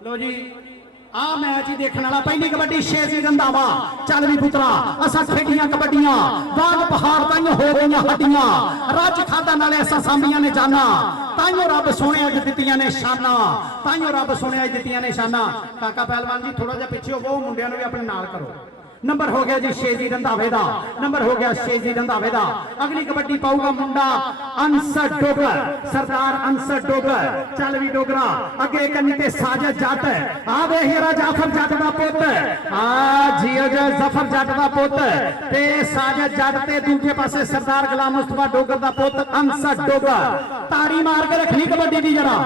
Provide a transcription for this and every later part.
लो जी आ match ही देखने वाला। पहली कबड्डी शेजी रंधावा। चल भी पुत्रा असा खेडियां कबड्डियां बाग पहाड़ ताइयों हो गई हड्डियां रज खादा नाले असा सांभियां ने जाना ताइयों रब सोने अज दित्तियां ने शाना ताइयों रब सोने अज दित्तियां ने शाना। काका पहलवान जी थोड़ा जिहा पिछे हो मुंडियां नूं भी अपने नाल करो। नंबर हो गया जी शेजी रंधावे दा। नंबर हो गया शेजी रंधावे दा। अगली कबड्डी पाऊगा मुंडा अंसर डोगर सरदार अंसर डोगर। चल भी डोगरा अगे कन्नी ते साजद जट आ वे हीरा जाफर जट दा पुत आ जियो जे जफर जट दा पुत ते साजद जट ते दूजे पासे सरदार गुलाम मुस्तफा डोगर दा पुत अंसर डोगर। ताड़ी मार के रखनी कबड्डी दी जरा।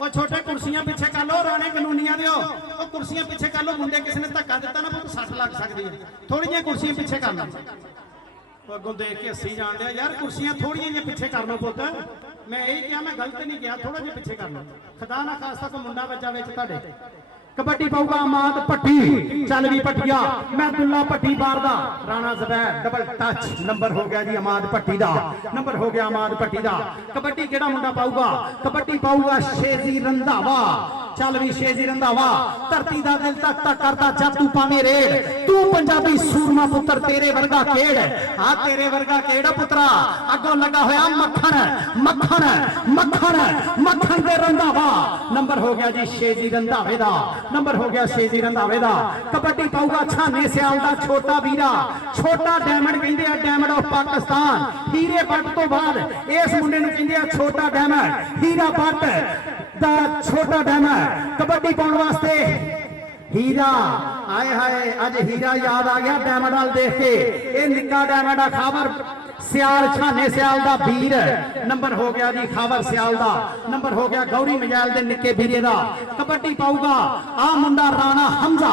वो छोटे कुर्सियां पीछे कर लो राणे कानूनिया दियो वो कुर्सियां पीछे कर लो। मुंडे किसी ने धक्का दिता ना बहुत सट लग सकती है। थोड़ियां कुर्सियां पीछे कर लो। अगों देख के हसी जान दिया यार कुर्सियां थोड़ियां जी पीछे कर लो पुत। मैं यही किया मैं गलत नहीं किया थोड़ा जिहा पीछे कर लो। खुदा ना खास्ता कोई मुंडा बच्चा विच तुहाडे। कबड्डी पाऊगा अमाद पट्टी। चल भी पट्टिया मैं दुल्ला पट्टी Barda Rana Zubair double touch. Number हो गया जी अमाद पट्टी दा। नंबर हो गया अमाद पट्टी दा। कबड्डी केड़ा मुंडा पाऊगा कबड्डी पाऊगा शेजी रंधावा। चल भी शेजी रंधावा धरती दा दिल तक तक करदा जब तू पावे रेड़ तू पंजाबी सूरमा पुत्र तेरे वर्गा केड़ आ तेरे वर्गा केड़ा पुत्रा अगों लगा होया मक्खन मक्खन मक्खन मक्खन दे रंधावा। नंबर हो गया जी शेजी रंधावे दा। नंबर हो गया शेजी रंधावे दा। कबड्डी पाऊगा छाने सियाल दा छोटा वीरा छोटा डायमंड कहंदे आ डायमंड ऑफ पाकिस्तान। हीरे बट तो बाद इस मुंडे नूं कहंदे आ छोटा डायमंड हीरा बट दा छोटा डायमंड। कबड्डी पाउण वास्ते हीरा आए हाय अज हीरा याद आ गया डायमंड वाल देख के। ये निक्का डायमंड आ खावर सियाल छाने सियाल दा वीर। नंबर हो गया जी खावर सियाल दा। नंबर हो गया गौरी मजैल दे निक्के वीरे दा। कबड्डी पाऊगा आ मुंडा राणा हमजा।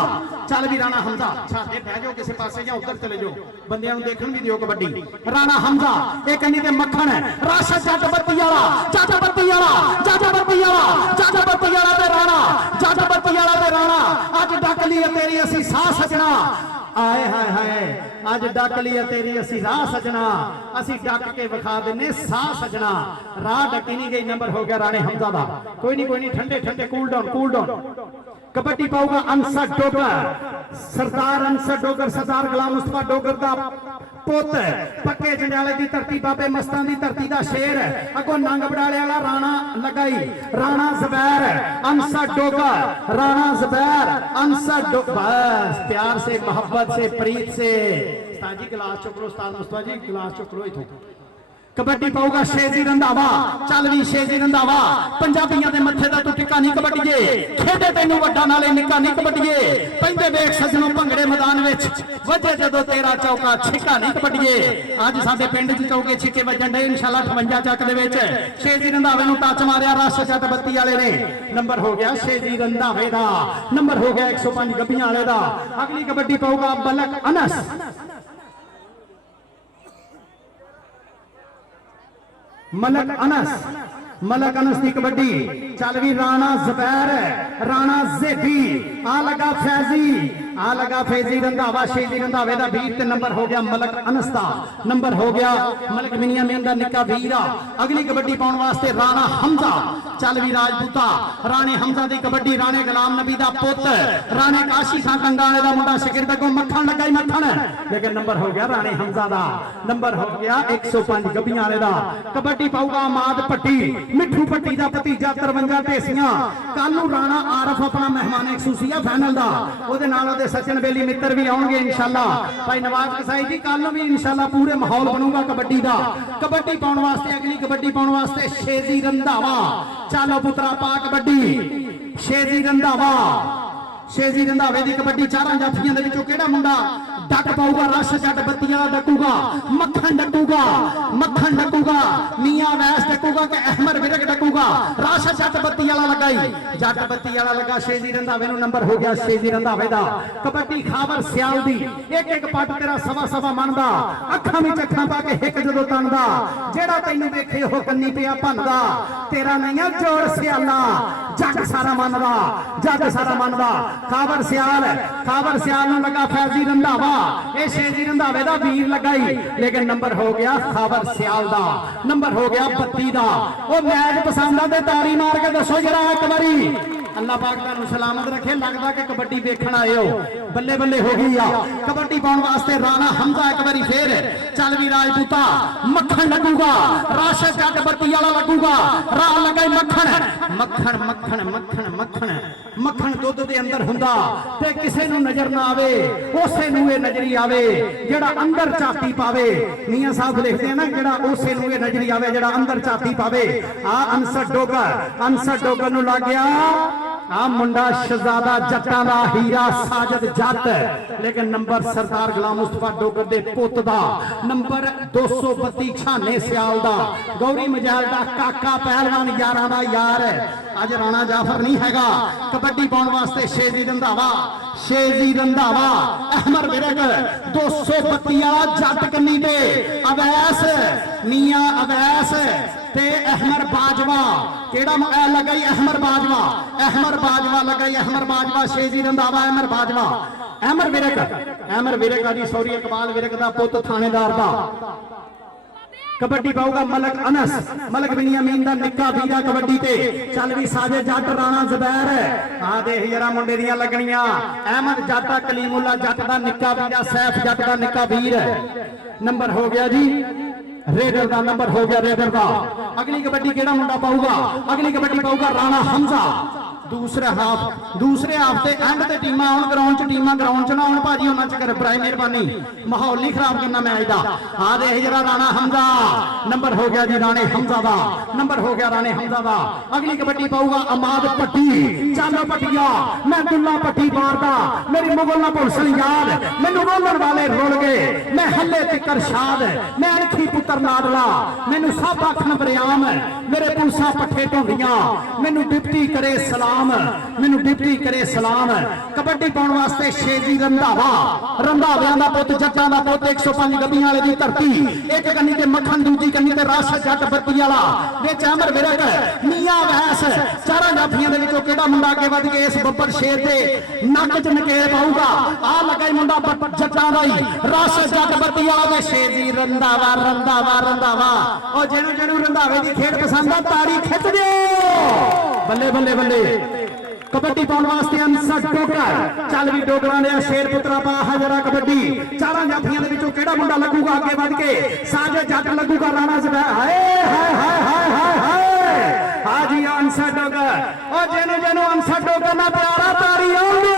चल भी राणा हमजा छाते बह जाओ किसी पासे या उधर चले जाओ बंदियां नूं देखण भी दिओ। कबड्डी राणा हमजा एक कन्नी ते मक्खन राशद जट बत्ती वाला जट बत्ती वाला जट बत्ती वाला जट बत्ती वाला ते राणा जट बत्ती वाला ते राणा। अज डक ली तेरी असी साह सजना आए हाय हाय अज डक ली तेरी असी राह सजना असी डक के विखा देने साह सजना। राह डकी नहीं गई। नंबर हो गया राणे हमजा दा। कोई नहीं ठंडे ठंडे कूल डाउन। कबड्डी पाऊगा अंसर डोगर सरदार अंसर डोगर सरदार गुलाम मुस्तफा डोगर दा पुत पक्के जंजाले की धरती बाबे मस्तां दी धरती दा शेर अगों नंग बड़ाले वाला राणा लगाई राणा ज़ुबैर अंसर डोगर राणा ज़ुबैर अंसर डोगर। बस प्यार से मोहब्बत से प्रीत से उस्ताद जी गिलास चुक लो। उस्ताद मुस्तफा जी गिलास चुक लो इथों। कबड्डी पाऊगा शेजी रंधावा। चल भी शेजी रंधावा पंजाबियों के मथे का तू टिक्का नहीं कबड्डीए खेडे तेनू वड्डा नाले निक्का नहीं कबड्डीए पैंदे वेख सजनों भंगड़े मैदान विच वजे जदों तेरा चौका छिक्का नहीं कबड्डीए। अज साडे पिंड च चौके छिक्के वजन डे इंशाअल्लाह 58 चक दे विच शेजी रंधावे नूं टच मारिया रस जट बत्ती वाले ने। नंबर हो गया शेजी रंधावे दा। नंबर हो गया 105 गब्बियां वाले दा। अगली कबड्डी पाऊगा मलक अनस। मलक अनस की कबड्डी। चल भी राणा ज़ुबैर राणा ज़ेदी आ लगा फैजी आ लगा फैजी रंधावा शेजी रंधावे दा वीर ते नंबर हो गया मलक अनस दा। नंबर हो गया मलक मियां दा निक्का वीरा। अगली कबड्डी पाउण वास्ते राणा हमजा। चल भी राजपूता राणे हमजा दी कबड्डी राणे गुलाम नबी दा पुत राणे काशी खां कंगाले दा मुंडा शागिर्द को मक्खन लगाई मक्खन लेकिन नंबर हो गया राणे हमजा दा। नंबर हो गया 105 गब्बियां वाले दा। कबड्डी पाऊगा अमाद पट्टी मिठू पट्टी दा भतीजा 53 ढेसियां। कल नूं राणा आरफ अपना मेहमान खसूसिया फाइनल दा ओदे नाल ओदे सचिन बेली मित्र भी आउणगे इंशाअल्लाह। भाई नवाज कसाई जी कल नूं भी इंशाअल्लाह पूरे माहौल बनूगा कबड्डी दा। कबड्डी पाउण वास्ते अगली कबड्डी पाउण वास्ते शेजी रंधावा। चलो पुत्रा पा कबड्डी शेजी रंधावा। शेजी रंधावे दी कबड्डी चारां जाफियां दे विचों केड़ा मुंडा डक पाऊगा रश जट बत्ती वाला डकूगा मक्खन डकूगा मियां वैस डकूगा के अहमद विरक डकूगा रश जट बत्ती वाला लगाई जट बत्ती वाला लगा शेजी रंधावे नूं। नंबर हो गया शेजी रंधावे दा। कबड्डी खावर सियाल दी एक एक पट तेरा सवा सवा मनदा अखां विच अखां पा के हिक जदों तणदा जेड़ा तैनूं वेखे ओह कन्नी पिया भनदा तेरा नहीं जोड़ सियाला जग सारा मनदा खावर सियाल नूं लगा फैजी रंधावा ये शेजी रंधावे दा वीर लगाई लेकिन नंबर हो गया खावर सियाल दा। नंबर हो गया 32 दा। वो मैच पसंद आते ताड़ी मार के दसो जरा एक बारी अल्लाह पाक तुहानू सलामत रखे। लगता कि कबड्डी देखण आए हो, बल्ले बल्ले हो गई आ। कबड्डी पाउण वास्ते राणा हमजा एक बारी फिर चल भी राजपूता मक्खण लगूगा, राशिद जट बत्ती वाला लगूगा, राह लगे मक्खण मक्खण मक्खण मक्खण मक्खण मक्खण दुध दे अंदर हुंदा ते किसे नू नजर ना आवे, उसे नू ये नजरी आवे जेड़ा अंदर झाती पावे। मियां साहब लिखते हैं ना, जेड़ा उसे नू ये नजरी आवे जेड़ा अंदर झाती पावे। आ अनसर डोगर नू लग गया आ मुंडा शहजादा जट्टां दा हीरा साजिद जट, लेकिन नंबर सरदार गुलाम मुस्तफा डोगर दे पुत दा नंबर 232 छाने सियाल दा गौरी मजाल दा काका पहलवान यारां दा यार अज राणा जाफर नहीं हैगा। कबड्डी पाउण वास्ते शेजी रंधावा अहमद विरक 232 वाला जट कन्नी ते अवैस मियां अवैस ते अहमद बाजवा केड़ा लगाई अहमद बाजवा लगाई अहमद बाजवा शेजी रंधावा अहमद विरक जी सॉरी इकबाल विरक दा पुत थानेदार दा। कबड्डी पाऊगा मलक अनस मलक बिनियामीन दा निक्का वीरा कबड्डी ते चल भी साजे जट राणा जुबैर आ देख जरा मुंडे दियां लगनियां। अहमद जट कलीमुल्ला जट दा निक्का वीरा सैफ जट दा निक्का वीर नंबर हो गया जी रेडर का नंबर हो गया रेडर का। अगली कबड्डी केड़ा मुंडा पाऊगा, अगली कबड्डी पाऊगा राणा हमजा। दूसरे हाफ से एंड ते टीम आउण ग्राउंड च ना आउण भाजी उन्हां च कर बराए मेहरबानी माहौल नहीं खराब करना मैच दा। आ देख जरा राणा हमजा नंबर हो गया जी राणे हमजा दा नंबर हो गया राणे हमजा दा। अगली कबड्डी पाऊगा अमाद पट्टी चालो पट्टिया मैं दुल्ला पट्टी मारदा मेरी मुगल ना भुलसन याद मैनू रोलण वाले रुल गए मैं हल्ले तिकर शाद मैं अणखी पुत्र लाडला मैनू सब आखन बरियाम मेरे पूसा पट्ठे ढोंदियां मैनू डिप्टी करे सलाम मैनू डिप्टी करे सलाम। कबड्डी पाउण वास्ते शेजी रंधावियां दा पुत जट्टां दा पुत 105 गब्बियां वाले दी धरती एक कन्नी ते मक्खन दूजी कन्नी ते राशिद जट बत्ती वाला विच अहमद विरक मियां वैस चारां जाफियां दे विचों केड़ा मुंडा अगे वध के इस बब्बर शेर दे नक च नकेल पाऊगा। आ लगा मुंडा जट्टां दा ही राशिद जट बत्ती वाला ते शेजी रंधावा ओ जेनू रंधावे दी खेड पसंद आ तारी खिच दिओ बल्ले बल्ले बल्ले। कबड्डी पाउण वास्ते अनसर डोगर चल भी डोगरां दे शेर पुत्रा पा हजरा कबड्डी चारां जाफियां दे विचों केड़ा मुंडा लगूगा अगे वध के साजे जट लगूगा राणा जुबैर हाय हाजी अनसर डोगर ओ जेनू अनसर डोगर ना प्यारा तारी आउंदे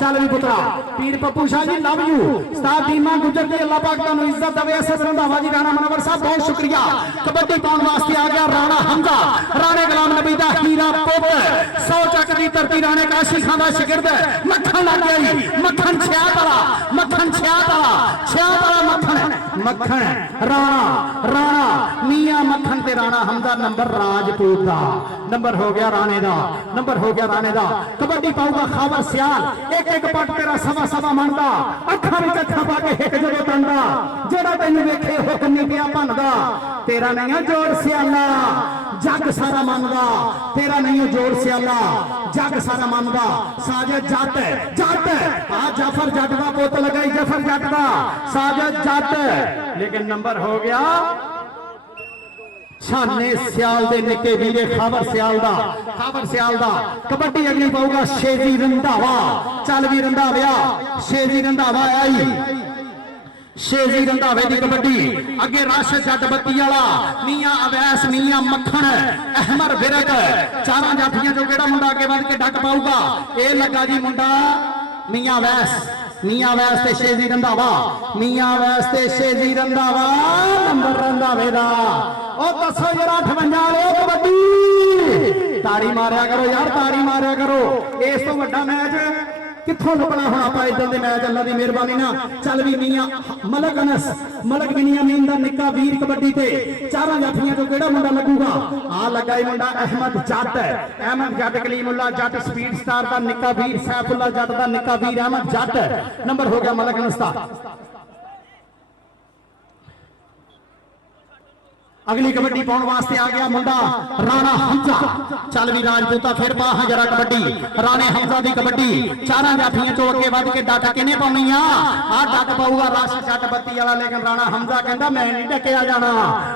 चल भी पुत्रा पीर पप्पू शाह जी लव यू उस्ताद दीमा गुजर जी अल्लाह पाक तुहानू इज्जत देवे। असद रंधावा जी राणा मनवर साहब बहुत शुक्रिया। कबड्डी पाउण वास्ते आ गया राणा हमजा राणे गुलाम नबी दा हीरा पुत 100 चक दी धरती राणे काशी खां दा शिगिरद मक्खन लग गई मक्खन छियात वाला मक्खन राणा मियां मक्खन ते राणा हमजा नंबर राजपूत दा नंबर हो गया राणे दा। कबड्डी पाऊगा खावर सियाल एक पट तेरा सवा मनदा अखा विच अखा पा के हिक जदों तंदा जेड़ा तैनू वेखे हुक्म नहीं पिया भनदा तेरा नहीं जोड़ सियाला जग सारा मनदा तेरा नहीं जोड़ सियाला जग सारा मनदा साजिद जट आ जाफर जट दा पुत लगाई जाफर जट दा साजिद जट लेकिन नंबर हो गया छाने सियाल दे निके वीरे खावर सियाल दा। कबड्डी अगली पाऊगा शेजी रंधावा चल भी रंधाविया शेजी रंधावा आई शेजी रंधावे दी कबड्डी अगे राशिद जट बत्ती वाला मियां अवैस मियां मक्खन अहमद विरक चारां जाफियां जो केड़ा मुंडा अगे वध के डक पाऊगा ए लगा जी मुंडा मियां वैस ते शेजी रंधावा नंबर रंधावे दा। ओ दसो जरा 58 वाले कबड्डी ताड़ी मारिया करो यार ताड़ी मारिया करो। इस तो वड्डा मैच कित्थों लभना हुण आपां इदां दे मैच अल्लाह दी मेहरबानी ना। चल भी मियां मलक अनस मलक बिनियामीन दा निक्का वीर कबड्डी ते चारां जाफियां तो केड़ा मुंडा लगूगा आ लगा ही मुंडा अहमद जट कलीमुल्ला जट स्पीड स्टार दा निक्का वीर सैफुल्ला जट दा निक्का वीर अहमद जट नंबर हो गया मलक अनस दा। अगली कबड्डी पाने वास्ते आ गया मुंडा राणा हमजा। चल भी राजपूता फिर पा हाँ जरा कबड्डी राणे हमजा की कबड्डी चारा जाफियां चो अगे वध के डट किने पाउनी आ डट पाऊगा रश जट बत्ती वाला, लेकिन राणा हमजा कहता मैं नहीं डकिया जाना।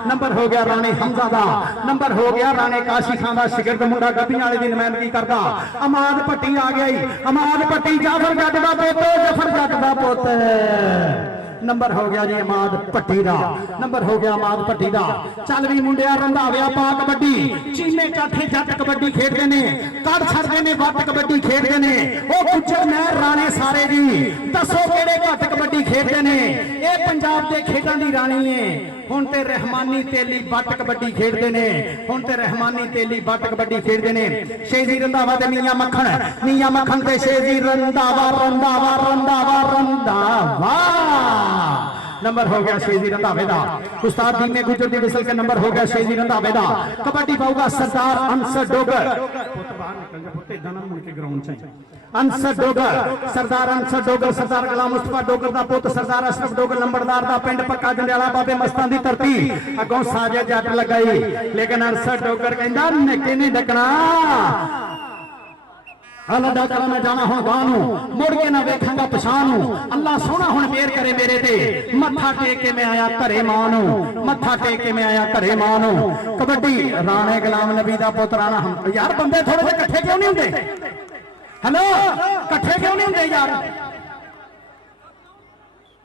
नंबर हो गया राणे हमजा का, नंबर हो गया राणे काशी खान का शिगिरद मुंडा गद्दियां वाले की नुमाइंदगी करता अमाद भट्टी आ गया। अमाद भट्टी जाफर जट का पुत, जफर जट का पुत। नंबर हो गया जी अमाद भट्टी का, नंबर हो गया अमाद भट्टी का। चल भी मुंडिया रंधाविया पा कबड्डी चीमे चाठे जट कबड्डी खेडते ने, कड़ छड़ते ने वट कबड्डी खेडते ने। ओ गुज्जर महर राणे सारे जी दसो किहड़े घट कबड्डी खेडते ने। ये पंजाब के खेडों की राणी है। हुण ते रहमानी तेली वट कबड्डी खेडते ने, हुण ते रहमानी तेली वट कबड्डी खेडते ने। शेजी रंधावा ते मियां मक्खन, मियां मक्खन ते शेजी रंधावा रंधावा रंधावा रंधावा। नंबर हो गया शेजी रंधावे दा, उस्ताद दीने गुजर दी विसल के नंबर हो गया शेजी रंधावे दा। कबड्डी पाऊगा सरदार अंसर डोगर, अंसर डोगर, सरदार अंसर डोगर, सरदार गुलाम मुस्तफा डोगर दा पुत, सरदार अशरफ डोगर लंबड़दार दा पिंड पक्का जंडियाला बाबे मस्तां दी धरती। अगों साजे जट लगाई, लेकिन अंसर डोगर कहंदा निक्के नहीं डकना। अल्लाह करा मैं जाना हूं गानू, मुड़ के ना वेखांगा पछानू। अल्लाह सोना हुण मेहर करे मेरे ते, मत्था टेक के मैं आया घरे मानू, मत्था टेक के मैं आया घरे मानू। कबड्डी राणे गुलाम नबी दा पुत राणा हम। यार बंदे थोड़े से इकट्ठे क्यों नहीं हुंदे? हेलो इकट्ठे क्यों नहीं हुंदे यार?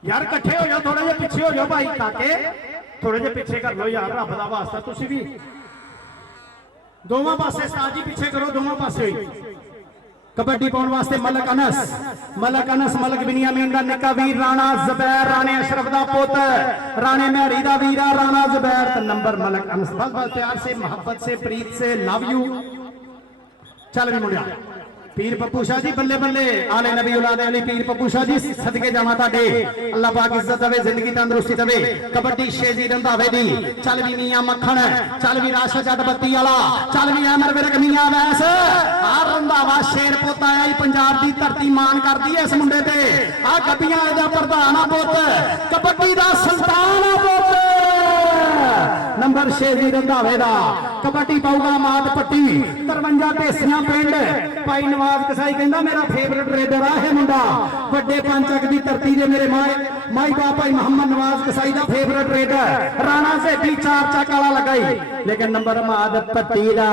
यार इकट्ठे हो जाओ, थोड़े जे पीछे हो जाओ भाई काके, थोड़े जे पीछे कर लो यार रब दा वास्ता। तुसीं भी दोवां पासे उस्ताद जी पीछे करो, दोवां पासे। कबड्डी पाने वास्ते मलक अनस, मलक अनस मलक बिनियामीन दा निक्का वीर राणा ज़ुबैर, राणे अशरफ दा पुत, राणे महरी दा वीरा राणा ज़ुबैर। नंबर मलक अनस। बस बस प्यार से मोहब्बत से प्रीत से लव यू। चल भी मुंडिया पीर पप्पू शाह जी बल्ले बल्ले आले नबी औलाद अली पीर पप्पू शाह जी सदके जावा ताडे। अल्लाह पाक इज्जत देवे, जिंदगी तंदुरुस्ती देवे। कबड्डी शेजी रंधावे दी। चल भी मियां मक्खन, चल भी राशा जट बत्ती वाला, चल भी अमर विरक मियां वैस। आ रंधावा शेर पुत आया ही पंजाब दी धरती मान करदी है इस मुंडे ते। आ गड्डियां दा प्रधान आ पुत, कबड्डी दा सुल्तान आ पुत। नंबर शेजी रंधावे दा। कबड्डी पाऊगा माद पट्टी 53 ढेसियां पिंड। भाई नवाज कसाई कहंदा मेरा फेवरेट रेडर आ है मुंडा, वड्डे पंचक दी धरती दे मेरे माई बाप भाई मोहम्मद नवाज कसाई दा फेवरेट रेडर। राणा सेठी चार चक वाला लगाई, लेकिन नंबर माद पट्टी दा।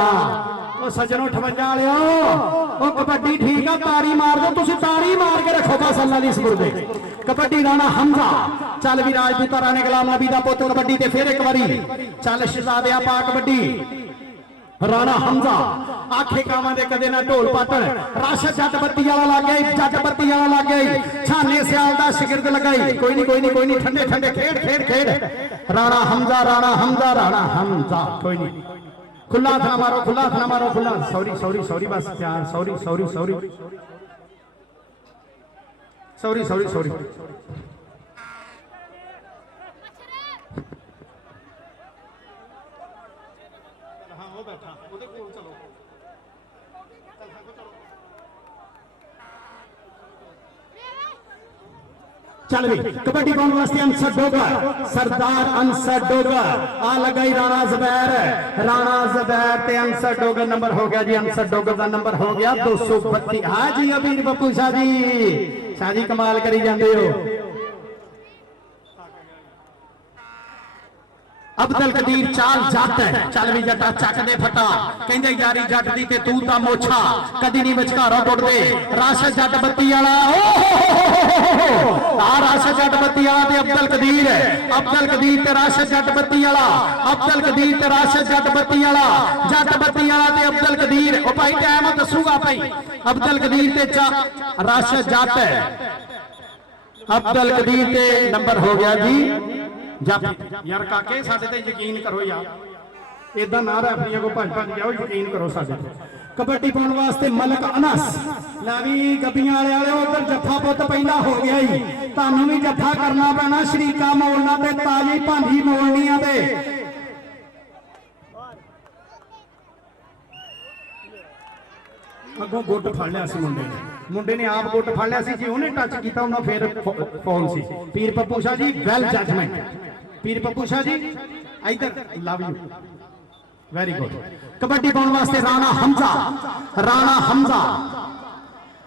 ओ सजनों 58 वालियो, ओ कबड्डी ठीक है, तारी मार दो, तुसी तारी मार के रखो बस अल्लाह दी सुपुर्दे। कबड्डी राणा हमजा। चल भी राजपूता राणे गुलाम नबी दा पुत कबड्डी ते फिर एक बारी। चल शहजादिया पा कबड्डी राणा हमजा। आखे कावां दे कदे ना ढोल पाटण। रश जट बत्ती वाला लग गई, जट बत्ती वाला लग गई। छाने सियाल दा शिगिरद लगाई। कोई नहीं कोई नहीं कोई नहीं, ठंडे ठंडे खेड खेड खेड। राणा हमजा राणा हमजा राणा हमजा। कोई नहीं, खुला हाथ ना मारो, खुला हाथ ना मारो, खुला। सॉरी सॉरी सॉरी बस प्यार, sorry sorry sorry sorry sorry sorry. चल भी कबड्डी पाने वास्ते अंसर डोगर, सरदार अंसर डोगर आ लगाई राणा ज़ुबैर, राणा ज़ुबैर ते अंसर डोगर। नंबर हो गया जी अंसर डोगर का नंबर हो गया 232। हाँ जी अबीर पप्पू शाह जी कमाल करी जाते हो। अब्दुल कदीर चाल जट। चल भी जटा चक दे फटा, कहंदे यारी जट दी ते तू ता मोछा कदी नहीं विचकारों टुटदे। रश जट बत्ती वाला, आ रश जट बत्ती वाला ते अब्दुल कदीर, अब्दुल कदीर ते रश जट बत्ती वाला, अब्दुल कदीर ते रश जट बत्ती वाला, जट बत्ती वाला ते अब्दुल कदीर। ओ भाई टाइम दसूगा भाई। अब्दुल कदीर ते रश जट, अब्दुल कदीर ते नंबर हो गया जी यार काके साडे ते यकीन करो यार, इदा ना रेफरियां को भज भज जाओ, यकीन करो साडे ते। कबड्डी पाने वास्ते मलक अनस। लै भी गब्बियां वाले उधर जफा पुत पहला हो गया ही, तुहानू भी जफा करना पैना। शरीका मोड़ना ते ताजी भांजी मोड़नी आ ते अगों गुट फड़ लिया सी मुंडे ने आप गुट फड़ लिया सी। जी उन्हें टच किया उन्हें फिर फाउल सी। पीर पप्पू शाह जी वेल जजमेंट। पीर पप्पू शाह जी इधर love you very good. Kabaddi पाने वास्ते राणा हमजा, राणा हमजा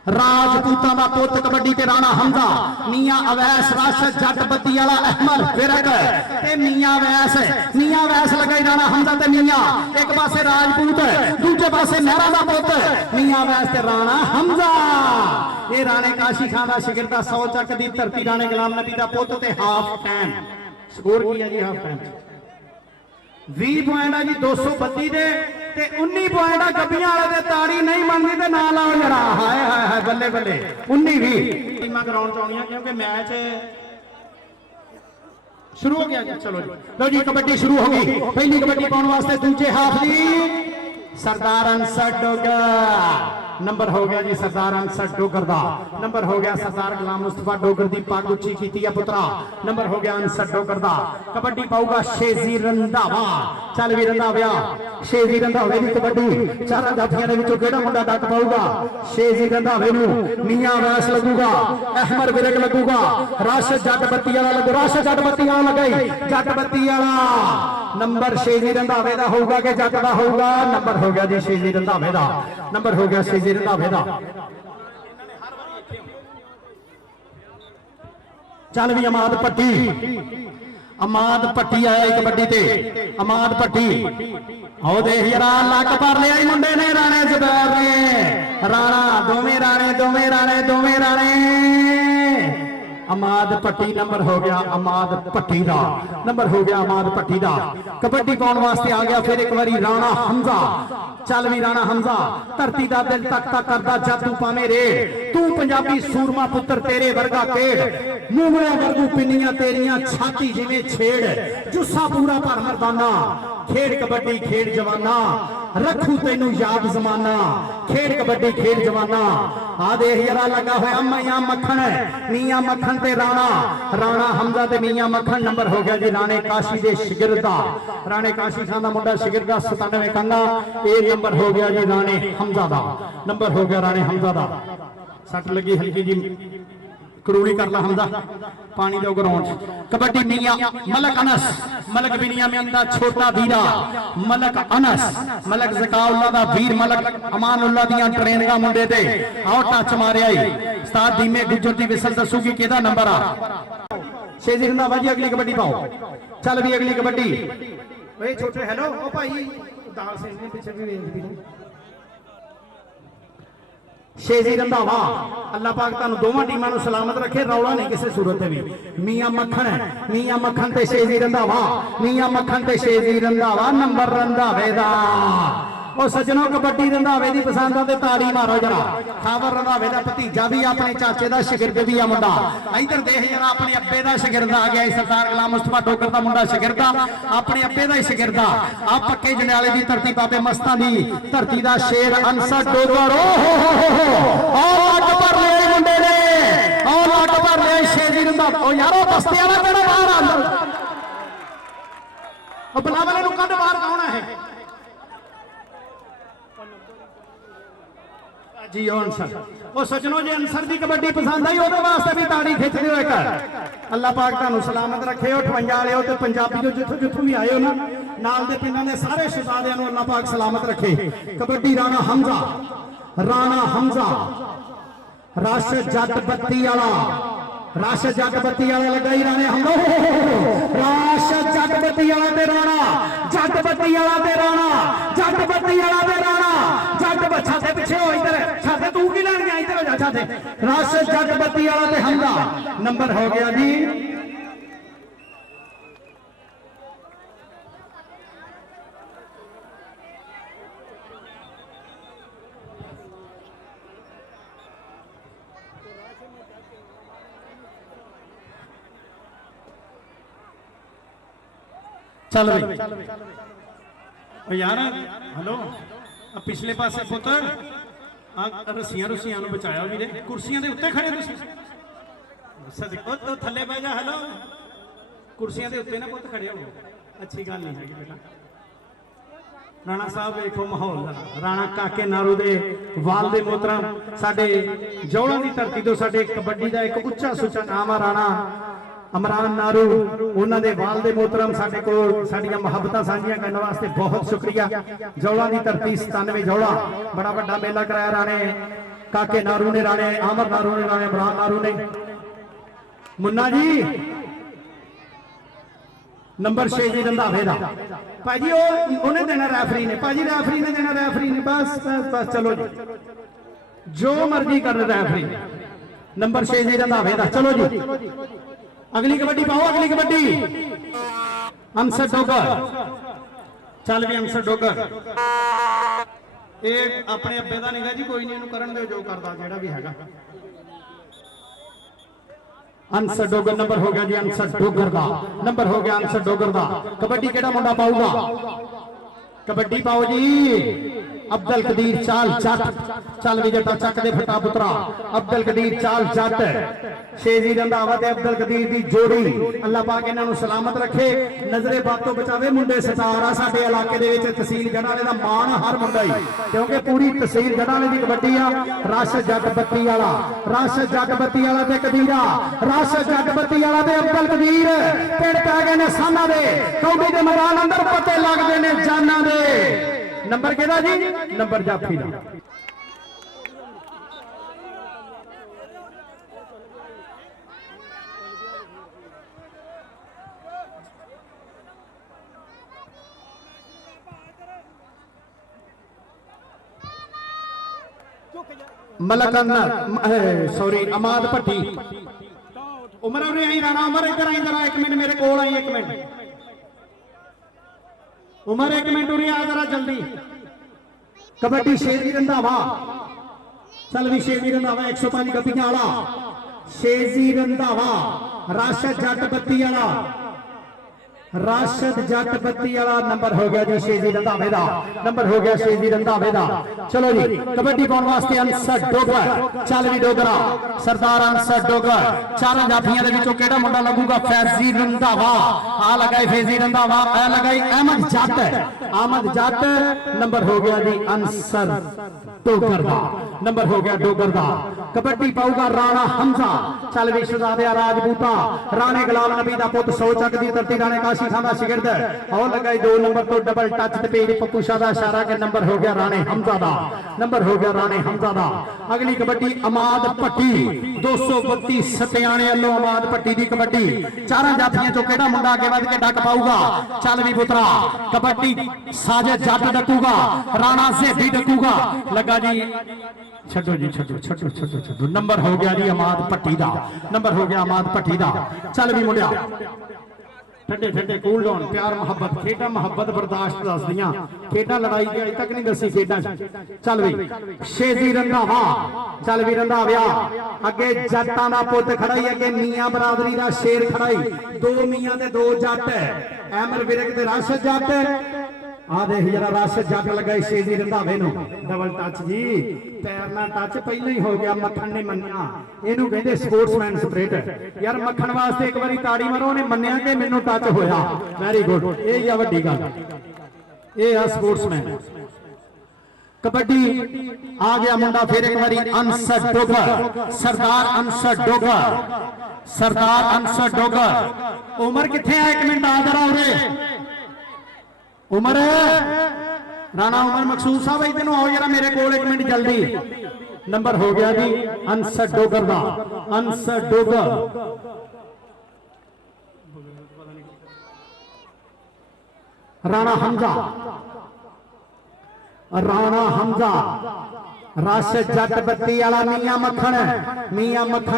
राजपूतां दा पुत कबड्डी ते राणा हमजा, मियां अवैस राशद जट बत्ती वाला अहमद फिरक ते मियां अवैस लगाई राणा हमजा ते मियां एक पासे राजपूत दूजे पासे नहरा दा पुत मियां अवैस ते राणा हमजा। ये राणे काशी खान दा शिगिरदा 100 चक दी धरती राणे गुलाम नबी दा पुत ते हाफ टाइम स्कोर की है जी हाफ टाइम 20 पॉइंट है जी 232 दे ते 19 पॉइंट है गब्बियां वाले दे। ताड़ी नहीं बनदी ते ना लाओ जरा, हाय हाय हाय बल्ले बल्ले 19-20 टीमां ग्राउंड च आउणियां क्योंकि मैच शुरू हो गया जी। चलो जी लो जी कबड्डी शुरू हो गई। पहली कबड्डी पाउण वास्ते दूजे हाफ दी सरदार अंसर डोगर नंबर हो गया जी, सरदार अंसर डोगर दा नंबर हो गया। सरदार गुलाम मुस्तफा डोगर दी पग उच्ची कीती है पुत्रा, नंबर हो गया अंसर डोगर दा। कबड्डी पाऊगा शेजी रंधावा, चल भी रंधाविया शेजी रंधावे दी कबड्डी। चारां जाफियां दे विचों किहड़ा मुंडा डट पाऊगा? शेजी रंधावे नूं मियां अवैस लगूगा, अहमद विरक लगूगा, राशिद जट बत्ती वाला लगू, राशिद जट बत्ती वाला लगाई जट बत्ती वाला। नंबर शेजी रंधावे दा होगा कि जट दा होगा? नंबर हो गया जी शेजी रंधावे दा, नंबर हो गया शेजी रंधावे दा। चल भी अमाद भट्टी, अमाद भट्टी आया कबड्डी ते, अमाद भट्टी आओ देख यारा लक पर लिया मुंडे ने राणे जुबैर ने, राणा दोवें राणे दोवें राणे दोवें राणे। अमाद भट्टी नंबर हो गया अमाद भट्टी दा, नंबर हो गया अमाद भट्टी दा। कबड्डी पाउण वास्ते आ गया फिर एक बारी राणा हमजा। चल भी राणा हमजा धरती दा दिल तक तक करदा जादू पावे रे, तू पंजाबी सूरमा पुत्र तेरे वर्गा केड़, मूंगलियां वर्गू पिन्नियां तेरियां छाती जिवें छेड़, जुस्सा पूरा भर मरदाना खेड कबड्डी खेड जवाना, रखू तेनू याद जमाना खेड कबड्डी खेड जवाना। आ देख यारा लगा होया मियां मक्खन, मियां मक्खन ते राणा, राणा हमजा ते मियां मक्खन। नंबर हो गया जी राणे काशी दे शिगिरदा, राणे काशी खान दा मुंडा शिगिरदा 97 कंगा। ये नंबर हो गया जी राणे हमजा दा, नंबर हो गया राणे हमजा दा। सट लगी हल्की जी करूड़ी कर ला हमदा पानी दो ग्राउंड। कबड्डी मियां मलक अनस, मलक बिनियामिन दा छोटा वीरा मलक अनस, मलक ज़काउल्लाह दा वीर मलक अमानुल्लाह दियां ट्रेनिंगां मुंडे ते। आओ टच मारिया उस्ताद धीमे गुजर दी विसल दसूगी किहदा नंबर आ। शेजी रंधावा जी अगली कबड्डी पाओ। चल भी अगली कबड्डी ओए छोटे हेलो ओ भाई दाल से ने पीछे भी रेंज भी शेजी रंधावा अल्लाह पाक तुहानू दोवां टीमां नू सलामत रखे, रौला नहीं किसी सूरत भी। मियां मक्खन है, मियां मक्खन ते शेजी रंधावा, मियां मक्खन ते शेजी रंधावा। नंबर रंधावे दा ओ सजनों कबड्डी रंधावे दी पसंद आ ते ताड़ी मारो जरा। खबर रंधावे दा भतीजा भी अपने चाचे दा शिगिरद भी आ मुंडा। इधर देख जरा अपने अब्बे दा शिगिरद आ गया सरदार गुलाम मुस्तफा डोगर दा मुंडा शिगिरदा अपने अब्बे दा ही शिगिरदा। आ पक्के जंडियाले दी धरती बाबे मस्तां दी धरती दा शेर अंसर डोगर। ओ लट पर ले मुंडे ने, ओ लट पर ले शेजी रंधावा। ओ यारो बस्ते वाला केड़ा बाहर अंदर ओ बलावले नू कद बाहर कौन है जी? अंसर ओ सजनों जे अंसर दी कबड्डी पसंद आई ओदे वास्ते भी ताड़ी खिच दिओ एक। अल्लाह पाक तुहानू सलामत रखे। 58 वाले ते पंजाबी जो जिथों जिथों भी आए हो ना नाल दे पिंडां दे सारे शहजादियां नू अल्लाह पाक सलामत रखे। कबड्डी राणा हमजा, राणा हमजा राशिद जट बत्ती वाला, राशिद जट बत्ती वाला लगाई राणे हमजा। राशिद जट बत्ती वाला ते राणा, जट बत्ती वाला ते राणा, जट बत्ती वाला ते राणा, जट छाते पीछे हो इधर छाते तू की लड़ गया इधर हो जा छाते। राशिद जट बत्ती वाला ते हमजा। नंबर हो गया जी चल भाई यार हेलो पिछले पासे पुत्र रस्सियां रुस्सियां बचाया भी कुर्सियां के उत्ते खड़े तो थले बह जा। हेलो कुर्सियां के उत्ते ना पुत खड़े हो, अच्छी गल नहीं है बेटा। राणा साहब देखो माहौल राणा काके नारू दे वाल दे मोहतरम साडे जौड़ा की धरती तो साडे कबड्डी का एक उच्चा सुच्चा नाम आ राणा अमरान नारू उन्होंने वालदे मोहतरम साडे कोल साडियां मुहब्बतां सांझियां करने वास्ते बहुत शुक्रिया। जौड़ा की धरती 97 जौड़ा बड़ा वड्डा मेला कराया राणे काके नारू ने, राणे आमर नारू ने, राणे इमरान नारू ने। मुन्ना जी नंबर 6 जी रंधावे दा भाजी उन्हें देना रैफरी ने, भाजी रैफरी ने देना, रैफरी ने बस बस बस चलो जी जो मर्जी कर रैफरी। नंबर 6 जी रंधावे दा चलो जी अगली कबड्डी पाओ, अगली कबड्डी अंसर डोगर चल भी अंसर डोगर ये अपने अब्बे का नहीं जी कोई नहीं इन्हू करन दो जो करता जेड़ा भी हैगा। अंसर डोगर नंबर हो गया जी, अंसर डोगर का नंबर हो गया, अंसर डोगर का। कबड्डी केड़ा मुंडा पाऊगा, कबड्डी पाओ जी अब्दुल कदीर चाल जट चल भी जटा चक दे फटा पुत्रा अब्दुल कदीर चाल जट शेजी रंधावा ते अब्दुल कदीर दी जोड़ी अल्लाह पाक इन्हां नूं सलामत रखे, नजरे बात तो बचावे। मुंडे सतार आ साडे इलाके दे विच तहसील जड़ाले दा मान हर मुंडा ही क्योंकि पूरी तहसील जड़ाले दी कबड्डी आ। रश जट बत्ती वाला, रश जट बत्ती वाला ते कदीरा, रश जट बत्ती वाला ते अब्दुल कदीर पिंड पै गए ने साना दे कौडी दे मैदान अंदर पते लगदे ने जाना दे। नंबर केदा जी, नंबर जाफी दा। मलक सॉरी अमाद भट्टी उमर उन्हें आई राणा उमर इधर आई जरा एक मिनट मेरे कोल आई, एक मिनट उमर एक मिनट उन्हें आ जरा जल्दी। कबड्डी शेजी रंधावा चल भी शेजी रंधावा 105 गपियां वाला शेजी रंधावा राशद जट बत्ती वाला, राशद जट बत्ती वाला नंबर हो गया जी शेजी रंधावे दा, नंबर हो गया शेजी रंधावे दा। चलो जी कबड्डी पाउण वास्ते अंसर डोगर चल भी डोगरा सरदार अंसर डोगर चारों जाफियां दे विचों केड़ा मुंडा लगूगा, फैजी रंधावा आ लगाई फैजी रंधावा आ लगाई अहमद जट, अहमद जट नंबर हो गया जी अंसर डोगर दा, नंबर हो गया डोगर दा। कबड्डी पाऊगा राणा हमजा चल भी शहजादा राजपूता राणे गुलाम नबी दा पुत 100 चक दी धरती राणे काशी खान दा शिगिरद और लगाई 2 नंबर तो डबल टच ते पेज पप्पू शाह दा इशारा के नंबर हो गया राणे हमजा दा, नंबर हो गया राणे हमजा दा। अगली कबड्डी अमाद भट्टी 232 सत्याने वालों अमाद भट्टी दी कबड्डी चारों जाफियां चों केड़ा मुंडा अगे वध के डक पाऊगा, चल भी पुत्रा कबड्डी साजिद जट डकूगा राणा सेठी डकूगा लगा जी छड्डो जी छड्डो छड्डो छड्डो छड्डो। नंबर हो गया जी अमाद भट्टी दा, नंबर हो गया अमाद भट्टी दा। चल भी मुंडिया ठंडे ठंडे कूल डाउन प्यार मुहब्बत खेडा मुहब्बत बर्दाश्त दस दियां खेडा लड़ाई की अज तक नहीं दसी खेडा। चल भी शेजी रंधावा चल भी रंधाव्या अगे जट्टां दा पुत खड़ा ही अगे मियां बरादरी दा शेर खड़ा ही, 2 मियां ते 2 जट अहमद विरक ते राशिद जट आ देख जरा राशिद जट लगाई शेजी रंधावे नूं डबल टच जी तैरना टच पहले ही हो गया। मक्खन ने मन्निया इनू कहते स्पोर्ट्समैन स्पिरिट यार मक्खन वास्ते एक बारी ताड़ी मारो उन्हें मन्निया कि मैनू टच होया वेरी गुड ये ही वड्डी गल ये आ स्पोर्ट्समैन। कबड्डी आ गया मुंडा फिर एक बारी अंसर डोगर सरदार अंसर डोगर सरदार अंसर डोगर उमर किथे है एक मिनट आ जरा उरे उमर राणा उमर मकसूद साहब इधर आओ जरा मेरे को एक मिनट जल्दी। नंबर हो गया जी अंसर डोगर दा, अंसर डोगर राणा हमजा राणा हमजा राशिद जट बत्ती वाला मियां मक्खन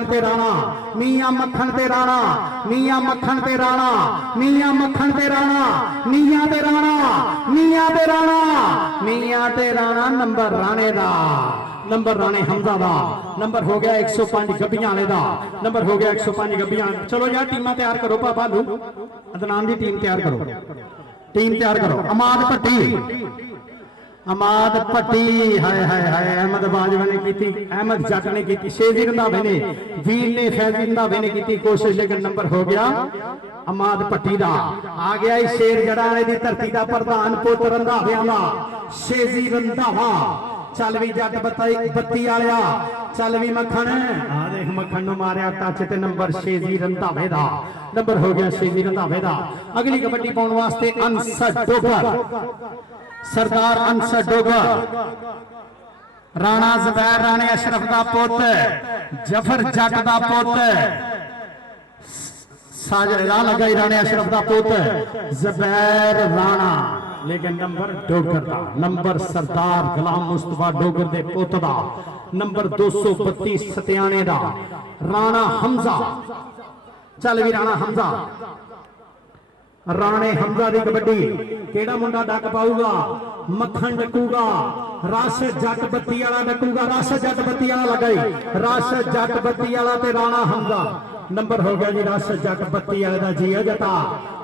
ते राणा मियां मक्खन ते राणा मियां मक्खन ते राणा मियां मक्खन ते राणा मियां ते राणा मियां ते राणा मियां ते राणा नंबर राणे दा, नंबर राणे हमजा दा। नंबर हो गया 105 गब्बियां वाले दा, नंबर हो गया 105 गब्बियां। चलो यार टीमां तैयार करो पापा लू अदनान दी टीम तैयार करो, टीम तैयार करो। अमाद भट्टी अमाद भट्टी हाय हाय हाय अहमद बाजवा ने की, अहमद जट ने की, शेजी रंधावे ने वीर ने फैजी रंधावे ने की कोशिश लेकिन नंबर हो गया अमाद भट्टी दा। आ गया शेर जड़ाने दी धरती दा प्रधान पुत रंधावियां दा शेजी रंधावा चल भी जट बत्ती वालिया चल भी मक्खन देख मक्खन नु मारिया टच ते नंबर 6 जी रंधावे दा नंबर हो गया 6 जी रंधावे दा। अगली कबड्डी पाउण वास्ते अंसर डोगर सरदार अंसर डोगर राणा ज़ुबैर राणे अशरफ दा पुत जफर जट दा पुत साजा लगाई राणे अशरफ दा पुत ज़ुबैर राणा लेकिन नंबर डोगर दा नंबर सरदार गुलाम मुस्तफा डोगर दे पुत दा नंबर 232 सत्याने दा राणा हमजा। चल भी राणा हमजा राणे हमजा दी कबड्डी केड़ा मुंडा डक पाऊगा मक्खन डकूगा रस जट बत्ती वाला डकूगा रस जट बत्ती वाला लगाई रस जट बत्ती वाला ते राणा हमजा नंबर हो गया जी रस जट बत्ती वाले दा जी जटा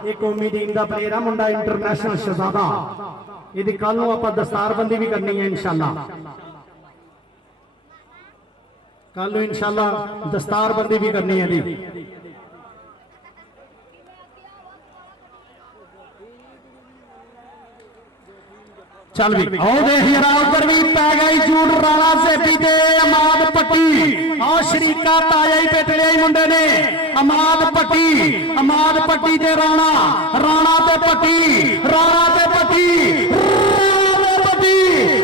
एक कौमी टीम दा प्लेयर है मुंडा इंटरनेशनल शहजादा इहदी कल नूं आपां दस्तारबंदी भी करनी है इंशाअल्लाह कल नूं इंशाअल्लाह दस्तारबंदी भी करनी है जी। चल भी आओ देख यार उधर भी पै गई जूट राणा से पीते अमाद पट्टी और शरीका ताया ही पेटड़े मुंडे ने अमाद पट्टी ते राणा राणा ते पट्टी राणा ते पट्टी राणा ते पट्टी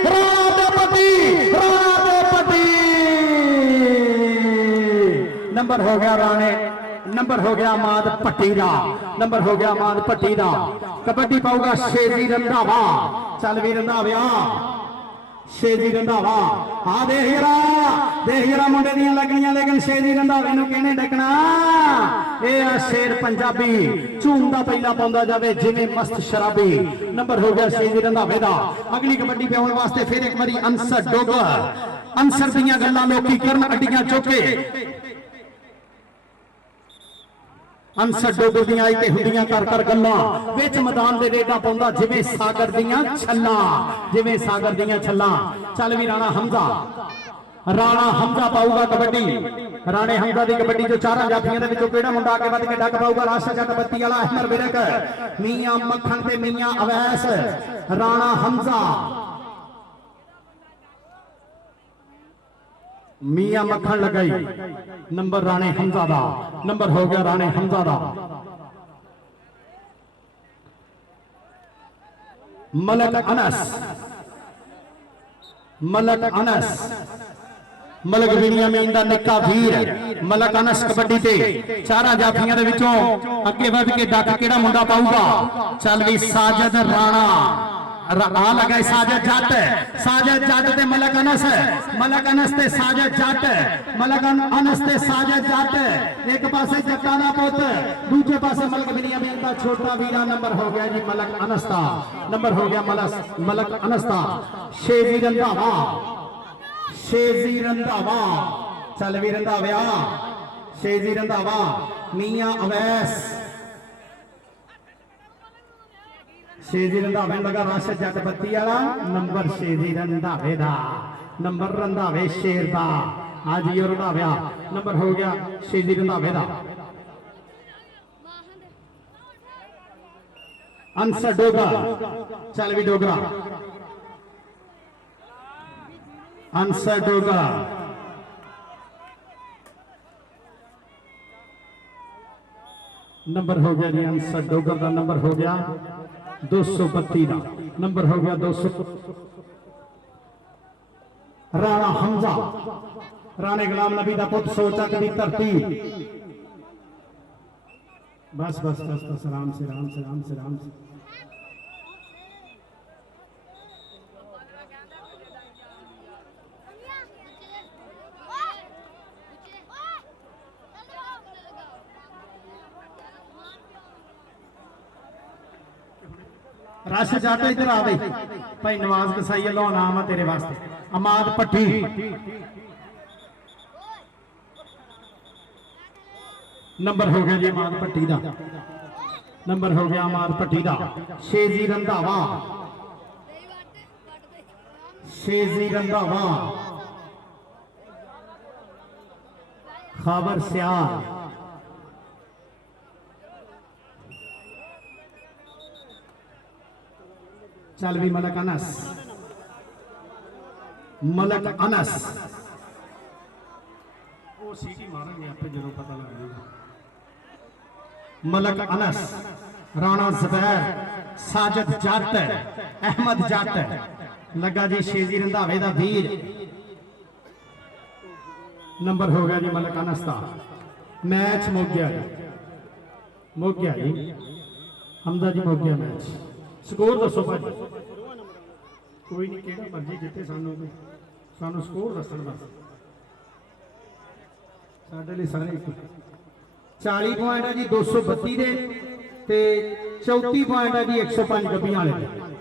राणा ते पट्टी राणा ते पट्टी नंबर हो गया राणे नंबर हो गया अमाद पट्टी का नंबर हो गया अमाद पट्टी का। कबड्डी पाऊगा शेजी रंधावा चल भी रंधाव्या शेजी रंधावा हाँ देख जरा मुंडे दियां लगनियां लेकिन शेजी रंधावे नूं कहने डकना ए शेर पंजाबी झूमदा पहला पाउंदा जावे जिवें मस्त शराबी। नंबर हो गया शेजी रंधावे दा। अगली कबड्डी पाउण वास्ते फिर एक बारी अंसर डोगर अंसर दियां गल्लां लोकी करन अड्डियां चुके अंसर डोगर दियां आई ते हुंदियां कर कर गल्लां विच मैदान दे रेडा पाउंदा जिवें सागर दियां छल्लां। चल भी राणा हमजा पाऊगा कबड्डी राणे हमजा दी कबड्डी जो चारां जाफियां दे विचों केड़ा मुंडा आके वध के डक पाऊगा राशा जट बत्ती वाला अहमर बिरक मियां मक्खन ते मियां अवैस राणा हमजा मियां मक्खन लगाई नंबर राणे हमजा दा नंबर हो गया राणे हमजा दा। मलक अनस मलक बिनियामीन दा निक्का वीर मलक अनस कबड्डी ते चारां जाफियां दे विचों अगे वध के डक केड़ा मुंडा पाऊगा चल भी साजिद राणा आ लगा साजिद जट ते मलक अनस ते साजिद जट मलक अनस ते साजिद जट एक पासे जट्टा दा पुत दूजे पासे मलक बिनियामीन दा छोटा वीरा। नंबर हो गया जी मलक अनस दा नंबर हो गया मलक अनस दा। शेजी रंधावा चल भी रंधाव्या शेजी रंधावा मियां अवैस शेजी रंधावे लगा रश जट बत्ती वाला नंबर शेजी रंधावे दा नंबर रंधावे शेर दा आज यो रंधाव्या नंबर हो गया शेजी रंधावे दा। अंसर डोगर चल भी डोगरा अंसर डोगर नंबर हो गया जी अंसर डोगर का नंबर हो गया 232 का नंबर हो गया 200। राणा हमजा राणे गुलाम नबी का पुत सोचक की धरती बस बस बस बस राम से राम से राम से राम से रश जाटो इधर आ गई भाई नवाज कसाई लो नाम है तेरे वास्ते अमाद भट्टी नंबर हो गया जी अमाद भट्टी का नंबर हो गया अमाद भट्टी का। शेजी रंधावा खबर सियाल चल भी मलक अनस ਉਹ ਸੀਟੀ ਮਾਰਾਂਗੇ ਆਪੇ ਜਦੋਂ ਪਤਾ ਲੱਗ ਜਾਊਗਾ। ਮਲਕ ਅਨਸ, ਰਾਣਾ ਜ਼ਬੈਰ, ਸਾਜਦ ਜੱਟ, ਅਹਿਮਦ ਜੱਟ ਲੱਗਾ ਜੀ ਸ਼ੇਜੀ ਰੰਧਾਵੇ ਦਾ ਵੀਰ। ਨੰਬਰ ਹੋ ਗਿਆ ਜੀ ਮਲਕ ਅਨਸ ਦਾ। ਮੈਚ ਮੁੱਕ ਗਿਆ ਜੀ, ਮੁੱਕ ਗਿਆ ਜੀ ਹਮਦਾ ਜੀ, ਮੁੱਕ ਗਿਆ ਮੈਚ। ਸਕੋਰ ਦੱਸੋ ਭਾਜੀ। ਕੋਈ ਨਹੀਂ, ਕਿਹੜਾ ਮਰਜੀ ਜਿੱਤੇ, ਸਾਨੂੰ ਸਕੋਰ ਦੱਸਣ ਬਸ, ਸਾਡੇ ਲਈ ਸਾਰੇ ਇੱਕ। 40 ਪੁਆਇੰਟ ਹੈ ਜੀ 232 ਦੇ, ਤੇ 34 ਪੁਆਇੰਟ ਹੈ ਜੀ 105 ਗੱਬੀਆਂ ਵਾਲੇ ਦੇ।